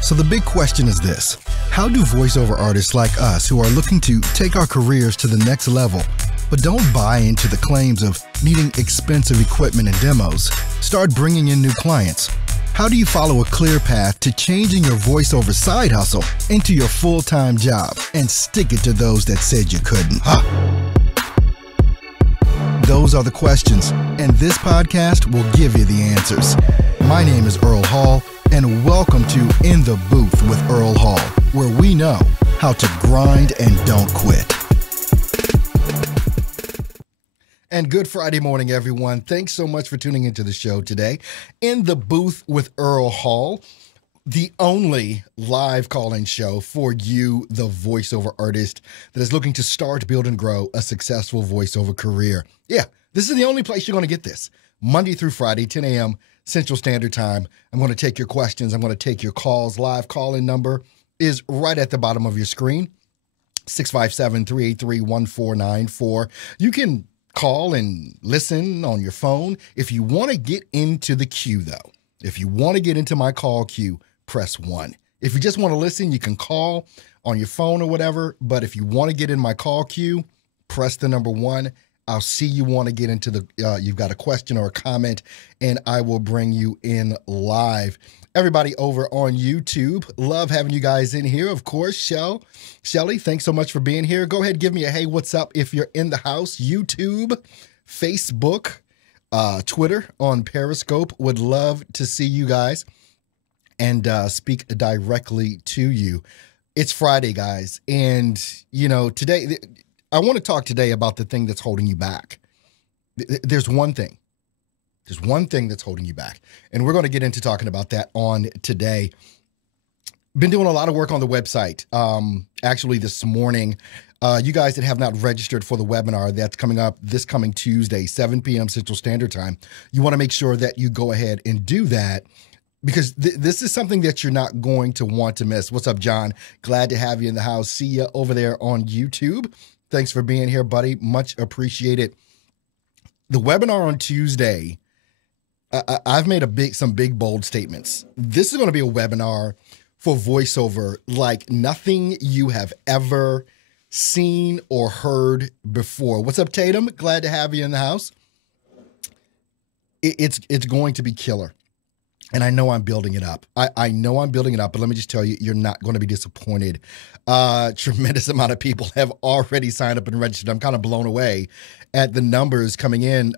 So the big question is this: how do voiceover artists like us who are looking to take our careers to the next level, but don't buy into the claims of needing expensive equipment and demos, start bringing in new clients? How do you follow a clear path to changing your voiceover side hustle into your full-time job and stick it to those that said you couldn't? Those are the questions, and this podcast will give you the answers. My name is Earl Hall, and welcome to In the Booth with Earl Hall, where we know how to grind and don't quit. And good Friday morning, everyone. Thanks so much for tuning into the show today. In the Booth with Earl Hall, the only live call-in show for you, the voiceover artist that is looking to start, build, and grow a successful voiceover career. Yeah, this is the only place you're going to get this. Monday through Friday, 10 a.m. Central Standard Time. I'm going to take your questions. I'm going to take your calls. Live call-in number is right at the bottom of your screen, 657-383-1494. You can call and listen on your phone. If you want to get into the queue, though, if you want to get into my call queue, press 1. If you just want to listen, you can call on your phone or whatever. But if you want to get in my call queue, press the number 1. I'll see you want to get into the, you've got a question or a comment, and I will bring you in live. Everybody over on YouTube, love having you guys in here. Of course, Shelly, thanks so much for being here. Go ahead, give me a hey, what's up if you're in the house. YouTube, Facebook, Twitter, on Periscope. Would love to see you guys and speak directly to you. It's Friday, guys, and, you know, today, I want to talk today about the thing that's holding you back. There's one thing. There's one thing that's holding you back. And we're going to get into talking about that on today. Been doing a lot of work on the website. Actually, this morning, you guys that have not registered for the webinar that's coming up this coming Tuesday, 7 p.m. Central Standard Time, you want to make sure that you go ahead and do that, because this is something that you're not going to want to miss. What's up, John? Glad to have you in the house. See you over there on YouTube. Thanks for being here, buddy. Much appreciated. The webinar on Tuesday, I've made some big, bold statements. This is going to be a webinar for voiceover like nothing you have ever seen or heard before. What's up, Tatum? Glad to have you in the house. It's going to be killer. And I know I'm building it up. I know I'm building it up, but let me just tell you, you're not going to be disappointed. Tremendous amount of people have already signed up and registered. I'm kind of blown away at the numbers coming in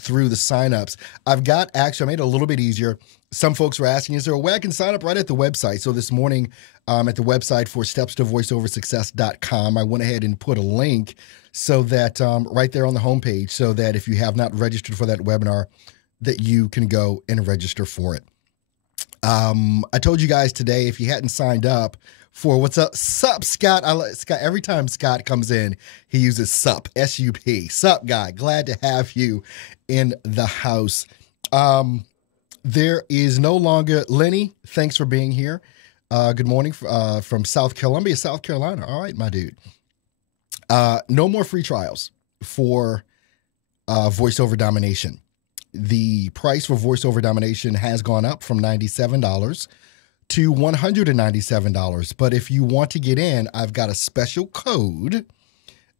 through the signups. I made it a little bit easier. Some folks were asking, is there a way I can sign up right at the website? So this morning at the website for stepstovoiceoversuccess.com, I went ahead and put a link so that right there on the homepage, so that if you have not registered for that webinar, that you can go and register for it. I told you guys today, if you hadn't signed up for what's up, sup, Scott. Scott, every time Scott comes in, he uses sup, S-U-P. Sup, guy. Glad to have you in the house. There is no longer Lenny. Thanks for being here. Good morning from South Columbia, South Carolina. All right, my dude. No more free trials for voiceover domination. The price for voiceover domination has gone up from $97 to $197. But if you want to get in, I've got a special code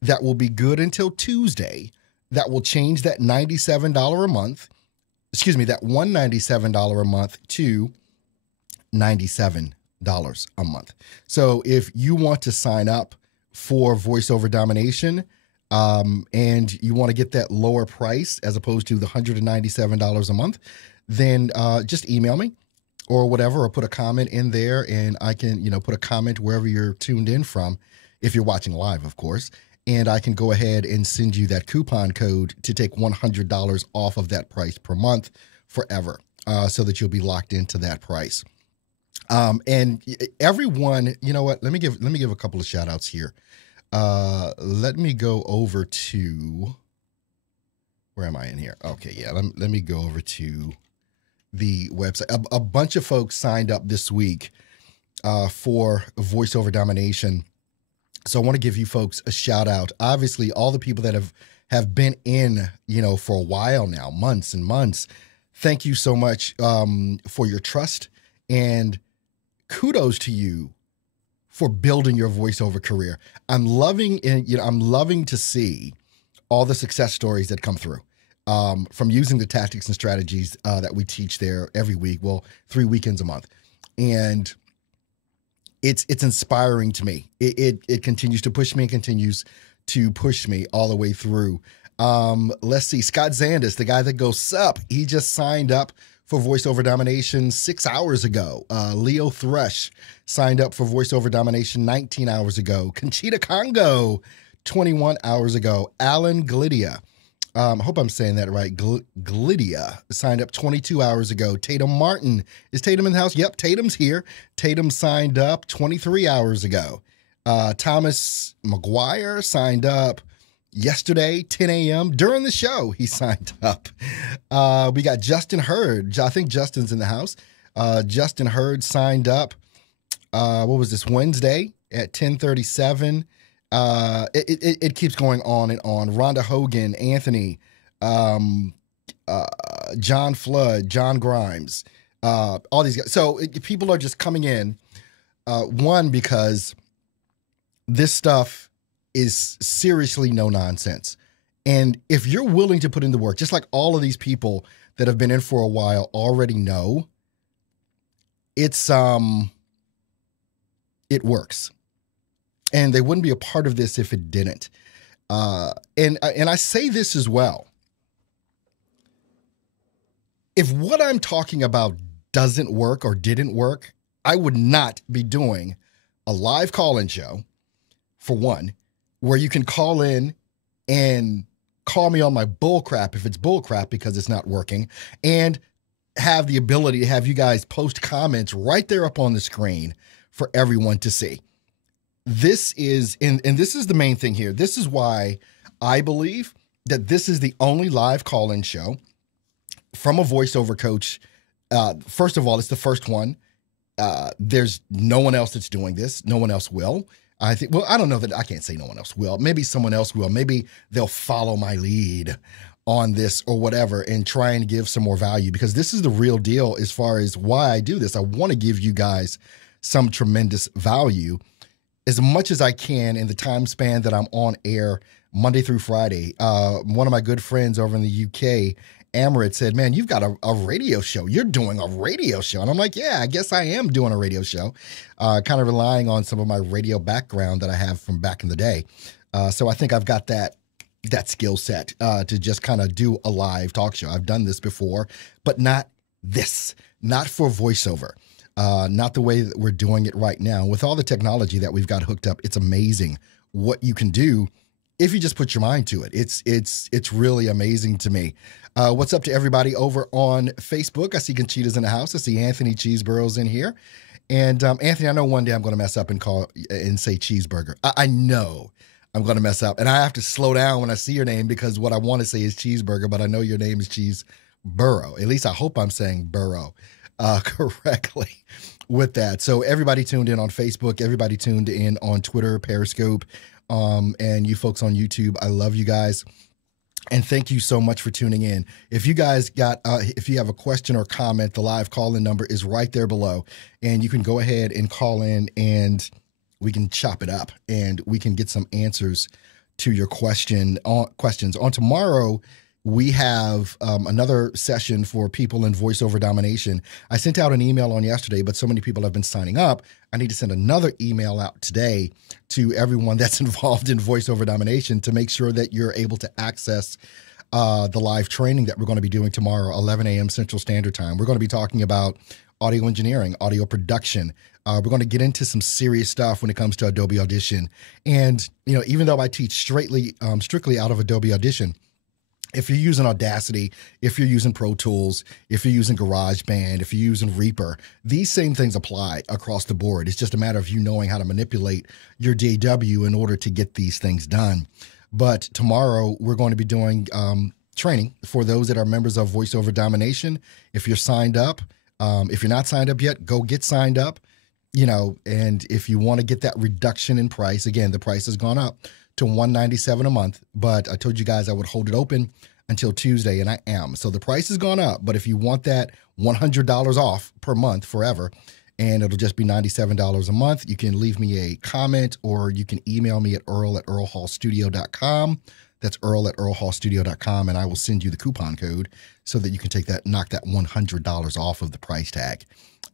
that will be good until Tuesday that will change that $97 a month, that $197 a month to $97 a month. So if you want to sign up for voiceover domination, and you want to get that lower price as opposed to the $197 a month, then just email me or whatever, or put a comment in there, and I can, put a comment wherever you're tuned in from, if you're watching live, of course, and I can go ahead and send you that coupon code to take $100 off of that price per month forever, so that you'll be locked into that price. And everyone, you know what? Let me give a couple of shout outs here. Let me go over to, where am I in here? Okay, yeah, let me go over to the website. A bunch of folks signed up this week for voiceover domination. So I want to give you folks a shout out. Obviously, all the people that have been in, for a while now, months and months. Thank you so much for your trust and kudos to you for building your voiceover career. I'm loving to see all the success stories that come through from using the tactics and strategies that we teach there every week. Well, 3 weekends a month. And it's inspiring to me. It continues to push me and continues to push me all the way through. Let's see. Scott Zandis, the guy that goes sup, he just signed up for Voice Over Domination 6 hours ago. Leo Thrush signed up for Voice Over Domination 19 hours ago. Conchita Congo, 21 hours ago. Alan Glidia, I hope I'm saying that right. Glidia signed up 22 hours ago. Tatum Martin. Is Tatum in the house? Yep, Tatum's here. Tatum signed up 23 hours ago. Thomas McGuire signed up yesterday, 10 a.m. during the show. He signed up. We got Justin Hurd. I think Justin's in the house. Justin Hurd signed up. What was this, Wednesday at 10:37? It keeps going on and on. Rhonda Hogan, Anthony, John Flood, John Grimes, all these guys. So people are just coming in. One, because this stuff is seriously no nonsense. And if you're willing to put in the work, just like all of these people that have been in for a while already know, it works. And they wouldn't be a part of this if it didn't. And I say this as well. If what I'm talking about doesn't work or didn't work, I would not be doing a live call-in show, for one, where you can call in and call me on my bull crap if it's bull crap because it's not working, and have the ability to have you guys post comments right there up on the screen for everyone to see. This is, and this is the main thing here. This is why I believe that this is the only live call-in show from a voiceover coach. First of all, it's the first one. There's no one else that's doing this. No one else will. I think, well, I don't know that I can't say no one else will. Maybe someone else will. Maybe they'll follow my lead on this or whatever and try and give some more value, because this is the real deal as far as why I do this. I want to give you guys some tremendous value as much as I can in the time span that I'm on air Monday through Friday. One of my good friends over in the UK, Amarit, said, man, you've got a radio show. You're doing a radio show. And I'm like, yeah, I guess I am doing a radio show, kind of relying on some of my radio background that I have from back in the day. So I think I've got that skill set to just kind of do a live talk show. I've done this before, but not this, not for voiceover. Not the way that we're doing it right now. With all the technology that we've got hooked up, it's amazing what you can do if you just put your mind to it. It's really amazing to me. What's up to everybody over on Facebook? I see Conchita's in the house. I see Anthony Cheeseburrow's in here. And Anthony, I know one day I'm going to mess up and call and say cheeseburger. I know I'm going to mess up. And I have to slow down when I see your name, because what I want to say is cheeseburger, but I know your name is Cheeseburrow. At least I hope I'm saying burrow correctly with that. So everybody tuned in on Facebook, everybody tuned in on Twitter, Periscope, and you folks on YouTube, I love you guys. And thank you so much for tuning in. If you guys if you have a question or comment, the live call-in number is right there below, and you can go ahead and call in and we can chop it up and we can get some answers to your questions. On tomorrow, we have another session for people in voiceover domination. I sent out an email on yesterday, but so many people have been signing up. I need to send another email out today to everyone that's involved in voiceover domination to make sure that you're able to access the live training that we're going to be doing tomorrow, 11 a.m. Central Standard Time. We're going to be talking about audio engineering, audio production. We're going to get into some serious stuff when it comes to Adobe Audition. And, even though I teach strictly out of Adobe Audition, if you're using Audacity, if you're using Pro Tools, if you're using GarageBand, if you're using Reaper, these same things apply across the board. It's just a matter of you knowing how to manipulate your DAW in order to get these things done. But tomorrow, we're going to be doing training for those that are members of Voiceover Domination. If you're signed up, if you're not signed up yet, go get signed up. And if you want to get that reduction in price, again, the price has gone up to $197 a month, but I told you guys I would hold it open until Tuesday, and I am. So the price has gone up, but if you want that $100 off per month forever, and it'll just be $97 a month. You can leave me a comment, or you can email me at earl@earlhallstudio.com. That's earl@earlhallstudio.com, and I will send you the coupon code so that you can knock that $100 off of the price tag.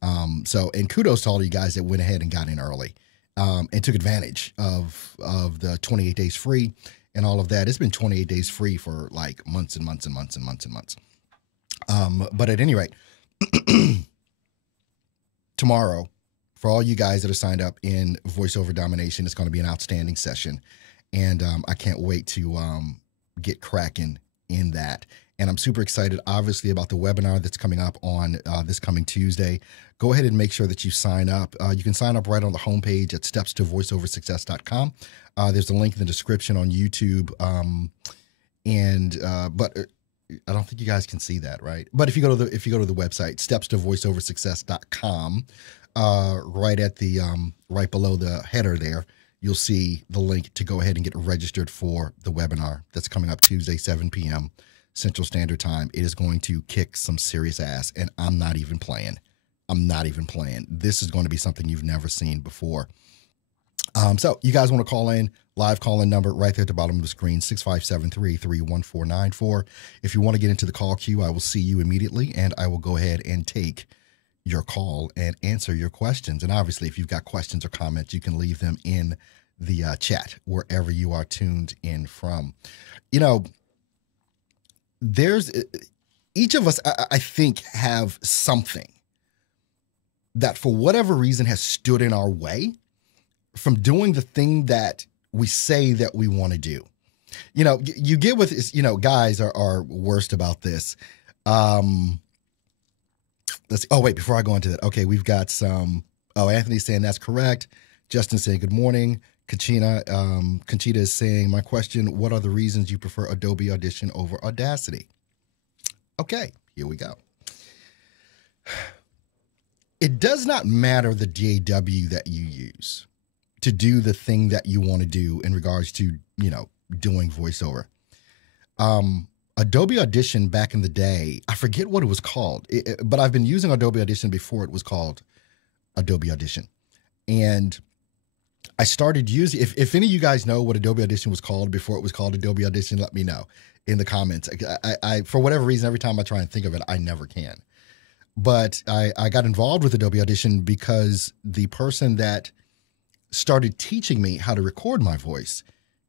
And kudos to all of you guys that went ahead and got in early, and took advantage of the 28 days free and all of that. It's been 28 days free for like months and months and months and months and months. But at any rate, tomorrow, for all you guys that are signed up in Voiceover Domination, it's going to be an outstanding session. And I can't wait to get cracking in that. And I'm super excited, obviously, about the webinar that's coming up on this coming Tuesday. Go ahead and make sure that you sign up. You can sign up right on the homepage at stepstovoiceoversuccess.com. There's a link in the description on YouTube. But I don't think you guys can see that, right? But if you go to the website, stepstovoiceoversuccess.com, right below the header there, you'll see the link to go ahead and get registered for the webinar that's coming up Tuesday, 7 p.m. Central Standard Time. It is going to kick some serious ass, and I'm not even playing. This is going to be something you've never seen before. So you guys want to call in, live call-in number right there at the bottom of the screen, 657-331-1494. If you want to get into the call queue, I will see you immediately, and I will go ahead and take your call and answer your questions. And obviously, if you've got questions or comments, you can leave them in the chat wherever you are tuned in from. You know, each of us, I think, have something that for whatever reason has stood in our way from doing the thing that we say that we want to do. You know, you get with this, guys are worst about this. Let's see. Oh, wait, before I go into that. Okay, we've got Anthony's saying that's correct. Justin saying good morning. Conchita is saying, my question, what are the reasons you prefer Adobe Audition over Audacity? Okay, here we go. It does not matter the DAW that you use to do the thing that you want to do in regards to, doing voiceover. Adobe Audition back in the day, I forget what it was called, but I've been using Adobe Audition before it was called Adobe Audition. And I started using, if any of you guys know what Adobe Audition was called before it was called Adobe Audition, let me know in the comments. I for whatever reason, every time I try and think of it, I never can. But I got involved with Adobe Audition because the person that started teaching me how to record my voice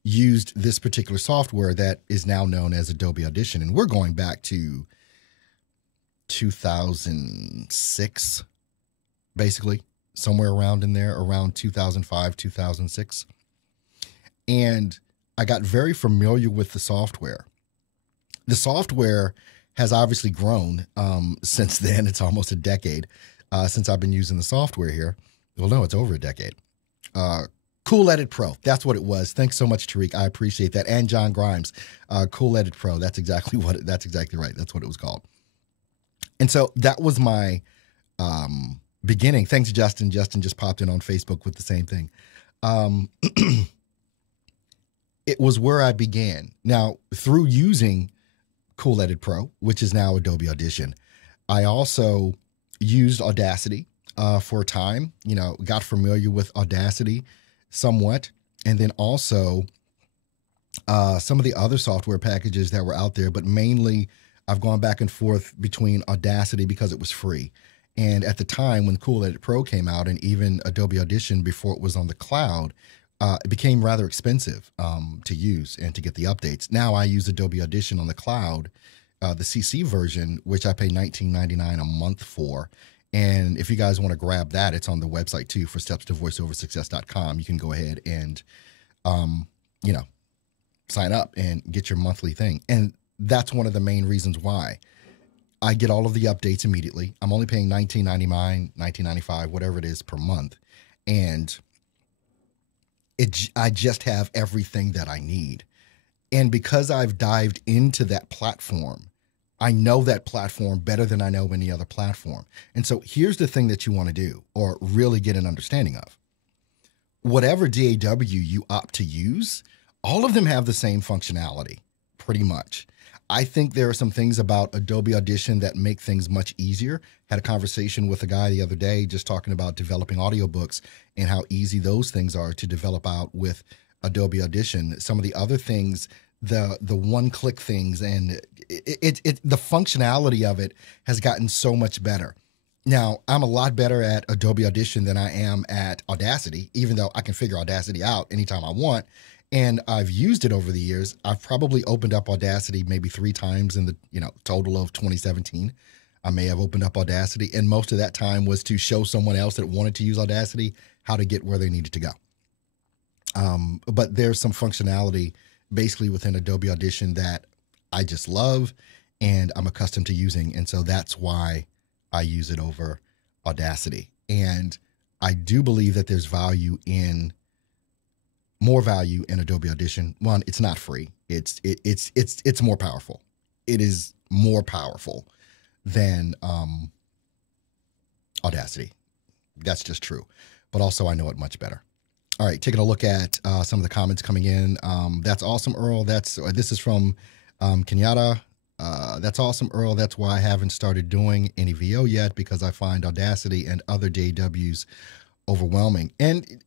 used this particular software that is now known as Adobe Audition. And we're going back to 2006, basically, somewhere around in there, around 2005, 2006. And I got very familiar with the software. The software has obviously grown since then. It's almost a decade since I've been using the software here. Well, no, it's over a decade. Cool Edit Pro. That's what it was. Thanks so much, Tariq. I appreciate that. And John Grimes. Cool Edit Pro. That's exactly that's exactly right. That's what it was called. And so that was my beginning. Thanks, Justin. Justin just popped in on Facebook with the same thing. It was where I began. Now, through using Cool Edit Pro, which is now Adobe Audition, I also used Audacity for a time, got familiar with Audacity somewhat. And then also some of the other software packages that were out there, but mainly I've gone back and forth between Audacity because it was free. And at the time when Cool Edit Pro came out, and even Adobe Audition before it was on the cloud, it became rather expensive to use and to get the updates. Now I use Adobe Audition on the cloud, the CC version, which I pay $19.99 a month for. And if you guys want to grab that, it's on the website too for stepstovoiceoversuccess.com. You can go ahead and, sign up and get your monthly thing. And that's one of the main reasons why I get all of the updates immediately. I'm only paying $19.99, $19.95, whatever it is per month. And I just have everything that I need. And because I've dived into that platform, I know that platform better than I know any other platform. And so here's the thing that you want to do, or really get an understanding of. Whatever DAW you opt to use, all of them have the same functionality, pretty much. I think there are some things about Adobe Audition that make things much easier. Had a conversation with a guy the other day just talking about developing audiobooks and how easy those things are to develop out with Adobe Audition. Some of the other things, the one-click things, and the functionality of it has gotten so much better. Now, I'm a lot better at Adobe Audition than I am at Audacity, even though I can figure Audacity out anytime I want. And I've used it over the years. I've probably opened up Audacity maybe 3 times in the total of 2017. I may have opened up Audacity, and most of that time was to show someone else that wanted to use Audacity how to get where they needed to go. But there's some functionality basically within Adobe Audition that I just love and I'm accustomed to using. And so that's why I use it over Audacity. And I do believe that there's more value in Adobe Audition. One, it's not free. It's more powerful. It is more powerful than Audacity. That's just true. But also I know it much better. All right, taking a look at some of the comments coming in. That's awesome, Earl. This is from Kenyatta. That's awesome, Earl. That's why I haven't started doing any VO yet, because I find Audacity and other DAWs overwhelming. And,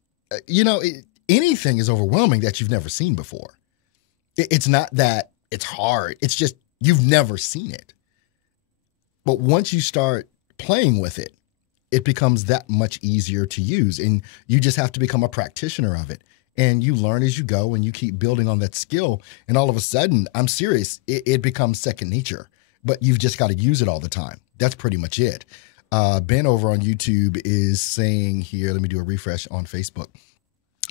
anything is overwhelming that you've never seen before. It's not that it's hard. It's just you've never seen it. But once you start playing with it, it becomes that much easier to use. And you just have to become a practitioner of it. And you learn as you go and you keep building on that skill. And all of a sudden, I'm serious, it becomes second nature. But you've just got to use it all the time. That's pretty much it. Ben over on YouTube is saying here, let me do a refresh on Facebook.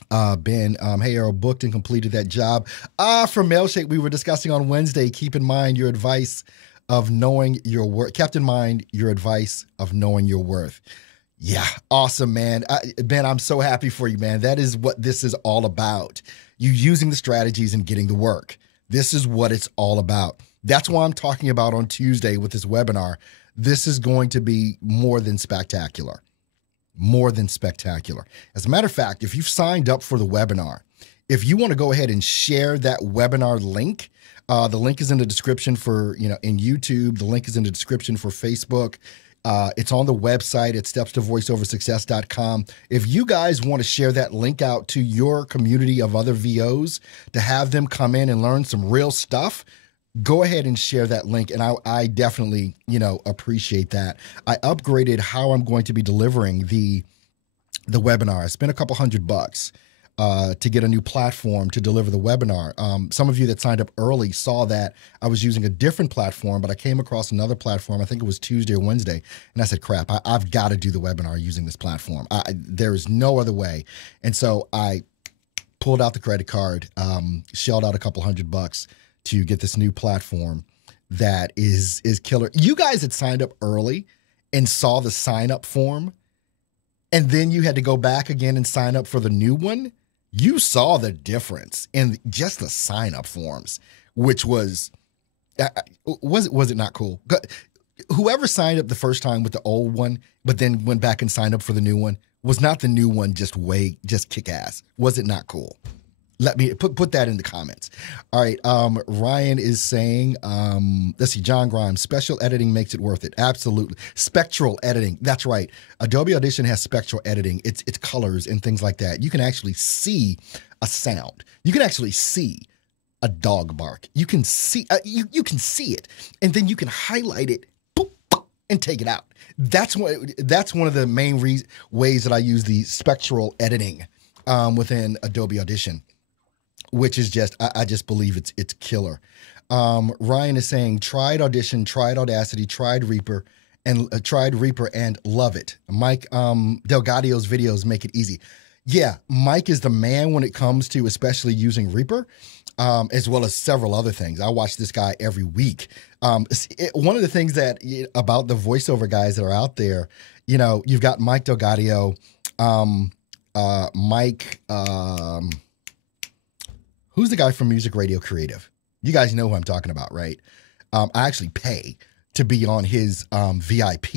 Ben, hey, Earl, booked and completed that job. From Mailshake, we were discussing on Wednesday, keep in mind your advice of knowing your worth. Kept in mind your advice of knowing your worth. Yeah, awesome, man. Ben, I'm so happy for you, man. That is what this is all about. You using the strategies and getting the work. This is what it's all about. That's why I'm talking about on Tuesday with this webinar. This is going to be more than spectacular. More than spectacular. As a matter of fact, if you've signed up for the webinar, if you want to go ahead and share that webinar link, the link is in the description for, in YouTube. The link is in the description for Facebook. It's on the website at stepstovoiceoversuccess.com. If you guys want to share that link out to your community of other VOs to have them come in and learn some real stuff, go ahead and share that link. And I definitely, appreciate that. I upgraded how I'm going to be delivering the webinar. I spent a couple $100 to get a new platform to deliver the webinar. Some of you that signed up early saw that I was using a different platform, but I came across another platform. I think it was Tuesday or Wednesday. And I said, crap, I've got to do the webinar using this platform. There is no other way. And so I pulled out the credit card, shelled out a couple $100 to get this new platform that is killer. You guys had signed up early and saw the sign up form, and then you had to go back again and sign up for the new one. You saw the difference in just the sign up forms, which was it not cool? Whoever signed up the first time with the old one, but then went back and signed up for the new one, was not the new one just kick ass? Was it not cool? Let me put that in the comments. All right. Ryan is saying, let's see, John Grimes, special editing makes it worth it. Absolutely. Spectral editing. That's right. Adobe Audition has spectral editing. It's colors and things like that. You can actually see a sound. You can actually see a dog bark. You can see, you can see it, and then you can highlight it, boop, boop, and take it out. That's one of the main ways that I use the spectral editing within Adobe Audition, which is I just believe it's killer. Ryan is saying, tried Audition, tried Audacity, tried Reaper, and love it. Mike Delgadio's videos make it easy. Yeah, Mike is the man when it comes to especially using Reaper, as well as several other things. I watch this guy every week. One of the things that about the voiceover guys that are out there, you've got Mike Delgadio, Mike. Who's the guy from Music Radio Creative? You guys know who I'm talking about, right? I actually pay to be on his VIP.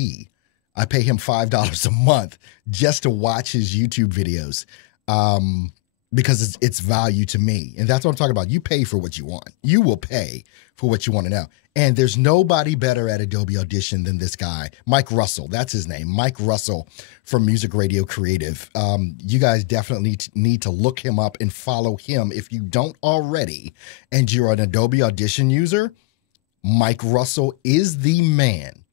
I pay him $5 a month just to watch his YouTube videos. because it's value to me. And that's what I'm talking about. You pay for what you want. You will pay for what you want to know. And there's nobody better at Adobe Audition than this guy, Mike Russell. That's his name, Mike Russell from Music Radio Creative. You guys definitely need to look him up and follow him if you don't already. And you're an Adobe Audition user, Mike Russell is the man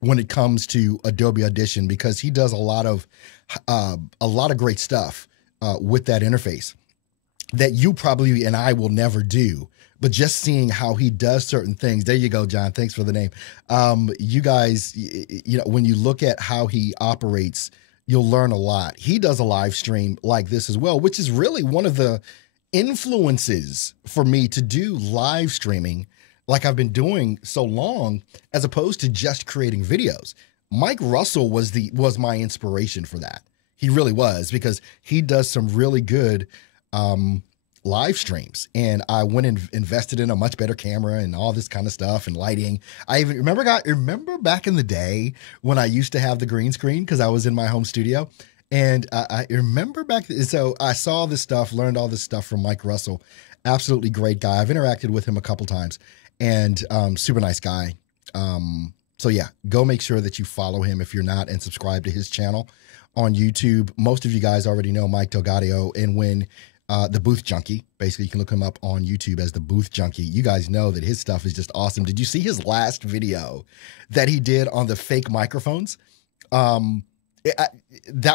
when it comes to Adobe Audition, because he does a lot of great stuff with that interface that you probably and I will never do. But just seeing how he does certain things. There you go, John. Thanks for the name. You guys, when you look at how he operates, you'll learn a lot. He does a live stream like this as well, which is really one of the influences for me to do live streaming like I've been doing so long, as opposed to just creating videos. Mike Russell was my inspiration for that. He really was, because he does some really good live streams, and I went and invested in a much better camera and all this kind of stuff and lighting. I even remember back in the day when I used to have the green screen because I was in my home studio, and I remember so I saw this stuff, learned all this stuff from Mike Russell. Absolutely great guy. I've interacted with him a couple times, and super nice guy. So yeah, go make sure that you follow him if you're not, and subscribe to his channel on YouTube. Most of you guys already know Mike Delgadio, and when the Booth Junkie. Basically, you can look him up on YouTube as the Booth Junkie. You guys know that his stuff is just awesome. Did you see his last video that he did on the fake microphones? That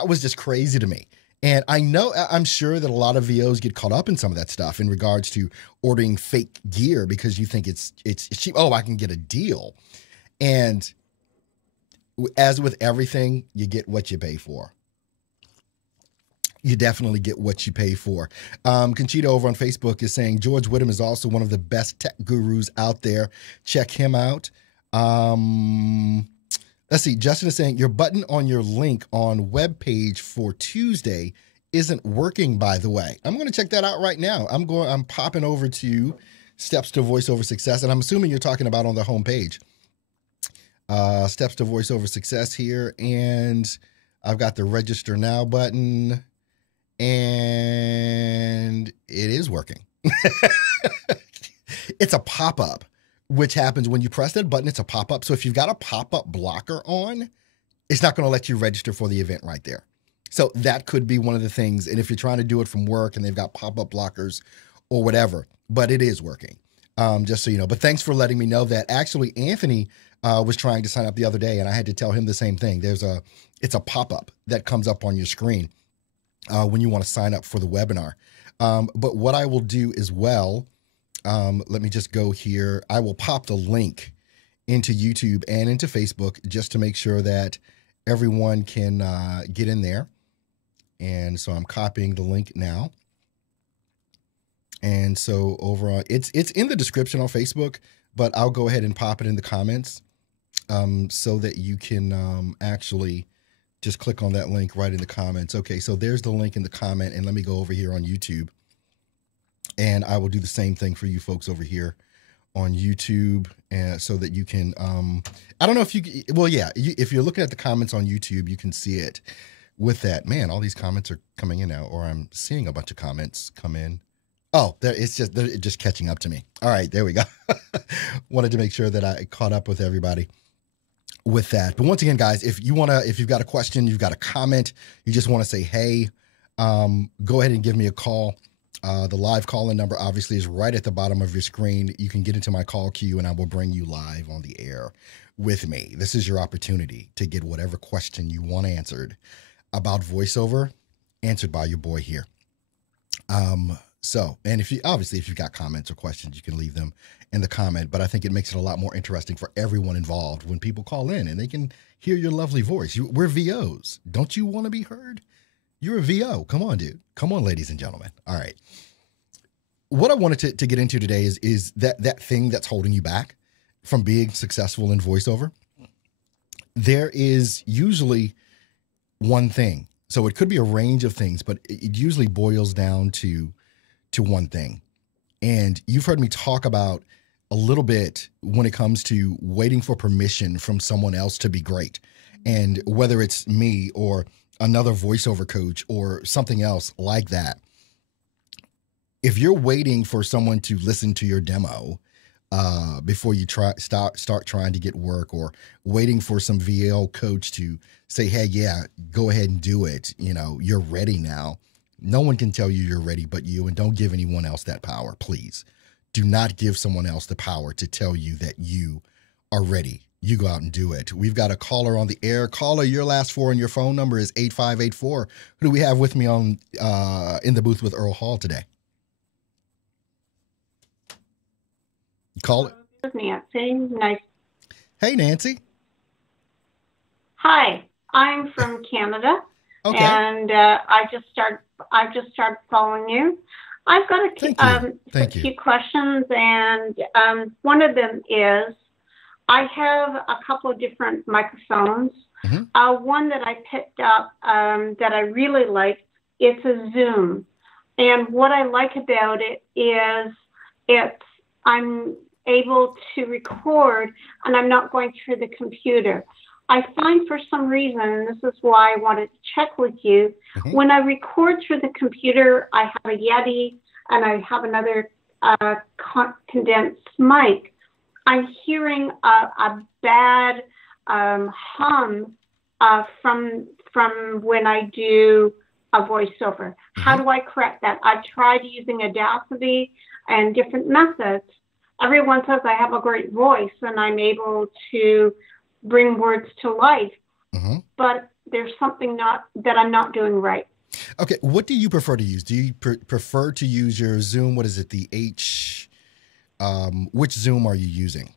was just crazy to me. And I'm sure that a lot of VOs get caught up in some of that stuff in regards to ordering fake gear because you think it's cheap. Oh, I can get a deal. And as with everything, you get what you pay for. You definitely get what you pay for. Conchita over on Facebook is saying George Whittam is also one of the best tech gurus out there. Check him out. Let's see. Justin is saying your button on your link on webpage for Tuesday isn't working, by the way. I'm going to check that out right now. I'm popping over to Steps to VoiceOver Success, and I'm assuming you're talking about on the homepage. Steps to VoiceOver Success here, and I've got the Register Now button. And it is working. It's a pop-up, which happens when you press that button. It's a pop-up. So if you've got a pop-up blocker on, it's not going to let you register for the event right there. So that could be one of the things. And if you're trying to do it from work and they've got pop-up blockers or whatever, but it is working, just so you know. But thanks for letting me know that. Actually, Anthony was trying to sign up the other day, and I had to tell him the same thing. It's a pop-up that comes up on your screen when you want to sign up for the webinar. But what I will do as well, let me just go here. I will pop the link into YouTube and into Facebook just to make sure that everyone can get in there. And so I'm copying the link now. And so over on, it's in the description on Facebook, but I'll go ahead and pop it in the comments so that you can actually just click on that link right in the comments. Okay, so there's the link in the comment, and let me go over here on YouTube. And I will do the same thing for you folks over here on YouTube, and so that you can, I don't know if you, well, yeah, if you're looking at the comments on YouTube, you can see it with that. Man, all these comments are coming in now, or I'm seeing a bunch of comments come in. Oh, they're just catching up to me. All right, there we go. Wanted to make sure that I caught up with everybody with that. But once again, guys, if you've got a question, you've got a comment, you just want to say, hey, go ahead and give me a call. The live call-in number obviously is right at the bottom of your screen. You can get into my call queue and I will bring you live on the air with me. This is your opportunity to get whatever question you want answered about voiceover answered by your boy here. So, and if you've got comments or questions, you can leave them in the comment, but I think it makes it a lot more interesting for everyone involved when people call in and they can hear your lovely voice. We're VOs. Don't you want to be heard? You're a VO. Come on, dude. Come on, ladies and gentlemen. All right. What I wanted to get into today is that thing that's holding you back from being successful in voiceover. There is usually one thing. So it could be a range of things, but it usually boils down to one thing. And you've heard me talk about a little bit when it comes to waiting for permission from someone else to be great. And whether it's me or another voiceover coach or something else like that, if you're waiting for someone to listen to your demo before you start trying to get work, or waiting for some VL coach to say, hey, yeah, go ahead and do it, you're ready now. No one can tell you you're ready but you, and don't give anyone else that power, please. Do not give someone else the power to tell you that you are ready. You go out and do it. We've got a caller on the air. Caller, your last four and your phone number is 8584. Who do we have with me on in the booth with Earl Hall today? Call it. Nancy. Nice. Hey, Nancy. Hi, I'm from Canada, Okay. and I just started following you. I've got a few questions, and one of them is I have a couple of different microphones. Mm-hmm. One that I picked up that I really like, it's a Zoom, and what I like about it is I'm able to record, and I'm not going through the computer. I find for some reason, and this is why I wanted to check with you, Mm-hmm. when I record through the computer, I have a Yeti and I have another condensed mic. I'm hearing a bad hum from when I do a voiceover. How do I correct that? I've tried using Audacity and different methods. Everyone says I have a great voice and I'm able to bring words to life, Mm-hmm. but there's something that I'm not doing right. Okay, what do you prefer to use? Do you prefer to use your Zoom? What is it? Which Zoom are you using?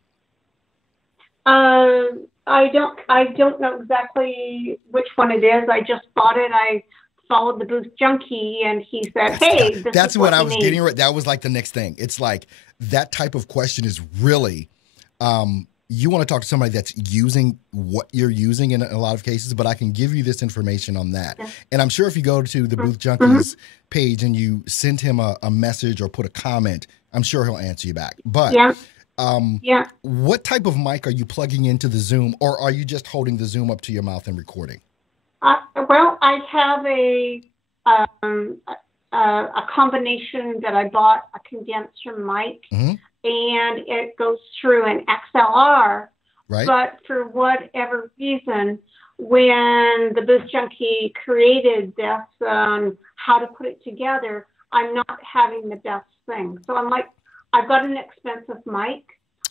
I don't know exactly which one it is. I just bought it. I followed the Booth Junkie, and he said, "Hey, that's what I was getting right." That was like the next thing. It's like that type of question is really, you want to talk to somebody that's using what you're using in a lot of cases, but I can give you this information on that. Yeah. And I'm sure if you go to the Booth Junkies page and you send him a message or put a comment, I'm sure he'll answer you back. But what type of mic are you plugging into the Zoom, or are you just holding the Zoom up to your mouth and recording? Well, I have a combination that I bought, a condenser mic, and it goes through an XLR. Right. But for whatever reason, when the Booth Junkie created this, how to put it together, I'm not having the best thing. So I'm like, I've got an expensive mic.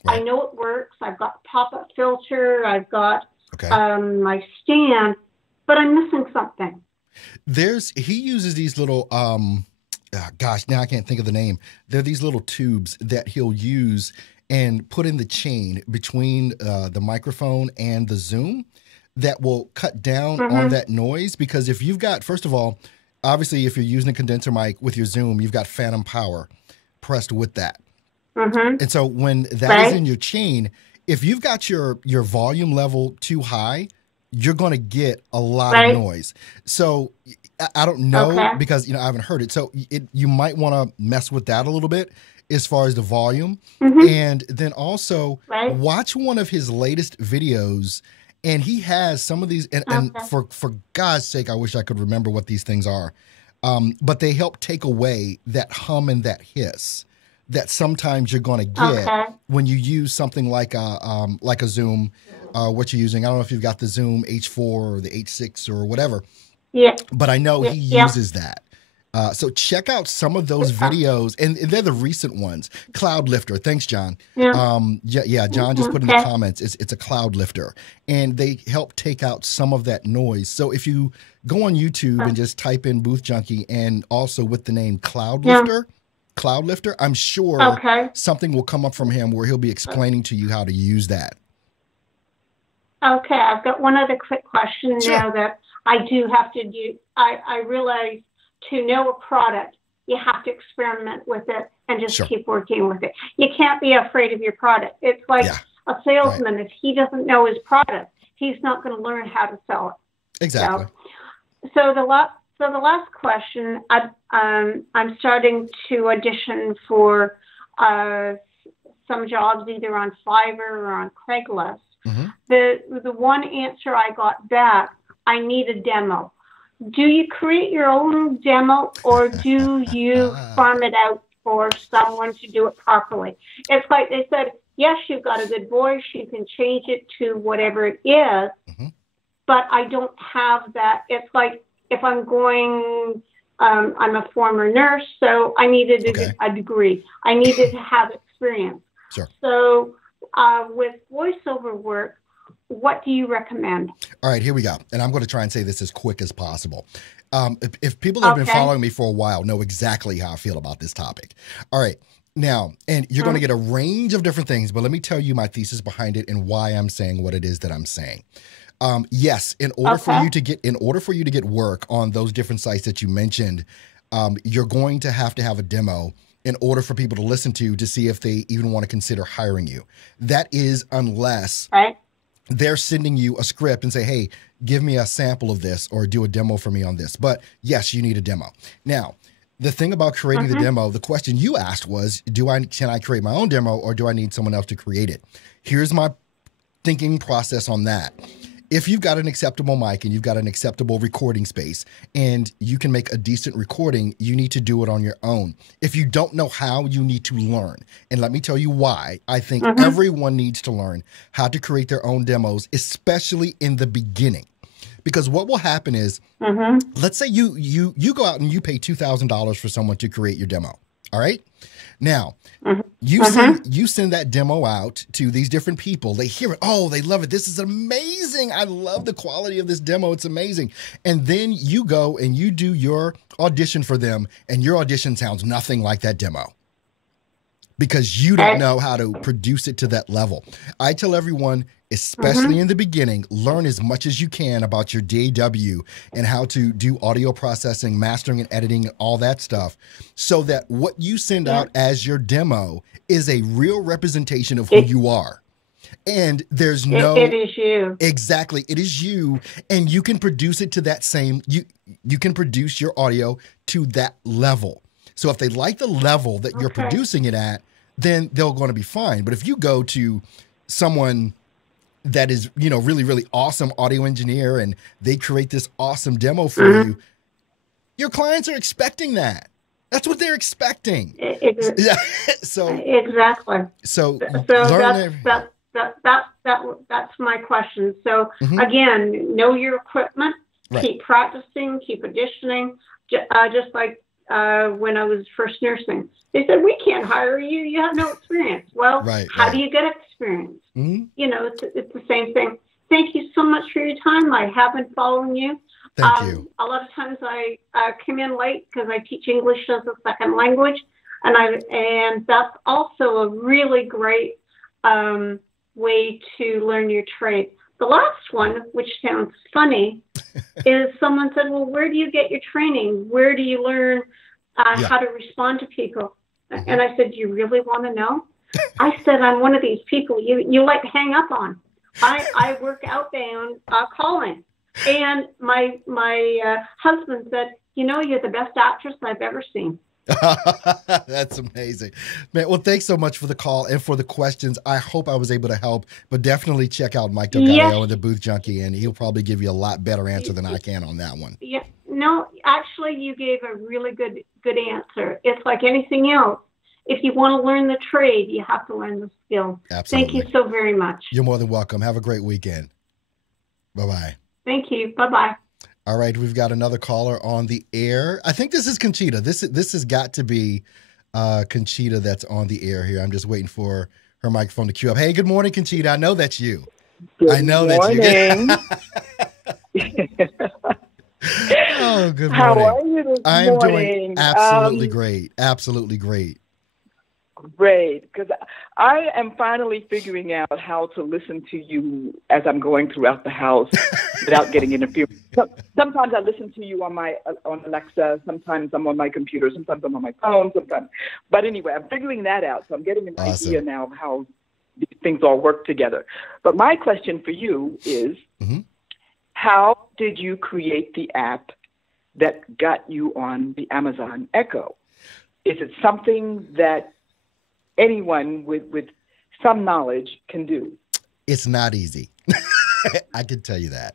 Right. I know it works. I've got a pop-up filter. I've got my stand, but I'm missing something. He uses these little, gosh, now I can't think of the name. They're these little tubes that he'll use and put in the chain between the microphone and the Zoom that will cut down on that noise. Because if you've got, first of all, obviously if you're using a condenser mic with your Zoom, you've got phantom power pressed with that. And so when that is in your chain, if you've got your volume level too high, you're going to get a lot of noise. So I don't know because, I haven't heard it. So you might want to mess with that a little bit as far as the volume. And then also watch one of his latest videos. And he has some of these, and for God's sake, I wish I could remember what these things are. But they help take away that hum and that hiss that sometimes you're going to get when you use something like a Zoom, what you're using. I don't know if you've got the Zoom H4 or the H6 or whatever. Yeah. But I know he uses that. So check out some of those videos, and they're the recent ones. Cloud Lifter. Thanks, John. John just put in the comments, it's a Cloud Lifter, and they help take out some of that noise. So if you go on YouTube and just type in Booth Junkie and also with the name Cloud Lifter, I'm sure something will come up from him where he'll be explaining to you how to use that. Okay, I've got one other quick question now that I do have to do. I realize to know a product, you have to experiment with it and just keep working with it. You can't be afraid of your product. It's like a salesman. If he doesn't know his product, he's not going to learn how to sell it. Exactly. So the last question, I'm starting to audition for some jobs either on Fiverr or on Craigslist. The one answer I got back, I need a demo. Do you create your own demo, or do you farm it out for someone to do it properly. It's like they said, yes, you've got a good voice. You can change it to whatever it is, but I don't have that. It's like if I'm going, I'm a former nurse, so I needed a degree. I needed to have experience. Sure. So with voiceover work, what do you recommend? All right, here we go. And I'm going to try and say this as quick as possible. If people that have been following me for a while know exactly how I feel about this topic. All right. Now, and you're going to get a range of different things, but let me tell you my thesis behind it and why I'm saying what it is that I'm saying. Yes, in order for you to get work on those different sites that you mentioned, you're going to have a demo in order for people to listen to see if they even want to consider hiring you. That is unless they're sending you a script and say, hey, give me a sample of this or do a demo for me on this. But yes, you need a demo. Now, the thing about creating the demo, the question you asked was, can I create my own demo or do I need someone else to create it? Here's my thinking process on that. If you've got an acceptable mic and you've got an acceptable recording space and you can make a decent recording, you need to do it on your own. If you don't know how, you need to learn. And let me tell you why. I think everyone needs to learn how to create their own demos, especially in the beginning. Because what will happen is, let's say you go out and you pay $2,000 for someone to create your demo. All right. Now, you send that demo out to these different people. They hear it. Oh, they love it. This is amazing. I love the quality of this demo. It's amazing. And then you go and you do your audition for them, and your audition sounds nothing like that demo because you don't know how to produce it to that level. I tell everyone, especially in the beginning, learn as much as you can about your DAW and how to do audio processing, mastering and editing, and all that stuff, so that what you send out as your demo is a real representation of who you are. And there's it is you. Exactly. It is you. And you can produce it to that same, you can produce your audio to that level. So if they like the level that you're producing it at, then they're going to be fine. But if you go to someone that is, really, really awesome audio engineer and they create this awesome demo for you, your clients are expecting that. That's what they're expecting. So exactly. So that's my question. So again, know your equipment, keep practicing, keep auditioning, just like when I was first nursing. They said, we can't hire you. You have no experience. Well, how do you get experience? It's the same thing. Thank you so much for your time. I have been following you. Thank you. A lot of times I come in late because I teach English as a second language. And that's also a really great way to learn your trade. The last one, which sounds funny, is someone said, well, where do you get your training? Where do you learn how to respond to people? And I said, do you really want to know? I said, I'm one of these people you like to hang up on. I work outbound calling. And my husband said, you're the best actress I've ever seen. That's amazing, man. Well, thanks so much for the call and for the questions. I hope I was able to help, but definitely check out Mike Delgadillo and the Booth Junkie, and he'll probably give you a lot better answer than I can on that one. Yeah, no, actually, you gave a really good answer. It's like anything else. If you want to learn the trade, you have to learn the skill. Absolutely. Thank you so very much. You're more than welcome. Have a great weekend. Bye-bye. Thank you. Bye-bye. All right, we've got another caller on the air. I think this is Conchita. This has got to be Conchita that's on the air here. I'm just waiting for her microphone to queue up. Hey, good morning, Conchita. I know that's you. Good morning. Oh, good morning. How are you this I am morning? doing absolutely great. Absolutely great. Great, because I am finally figuring out how to listen to you as I'm going throughout the house without getting interference. Sometimes I listen to you on Alexa. Sometimes I'm on my computer. Sometimes I'm on my phone. But anyway, I'm figuring that out. So I'm getting an idea now of how these things all work together. But my question for you is, how did you create the app that got you on the Amazon Echo? Is it something that anyone with some knowledge can do? It's not easy. I can tell you that.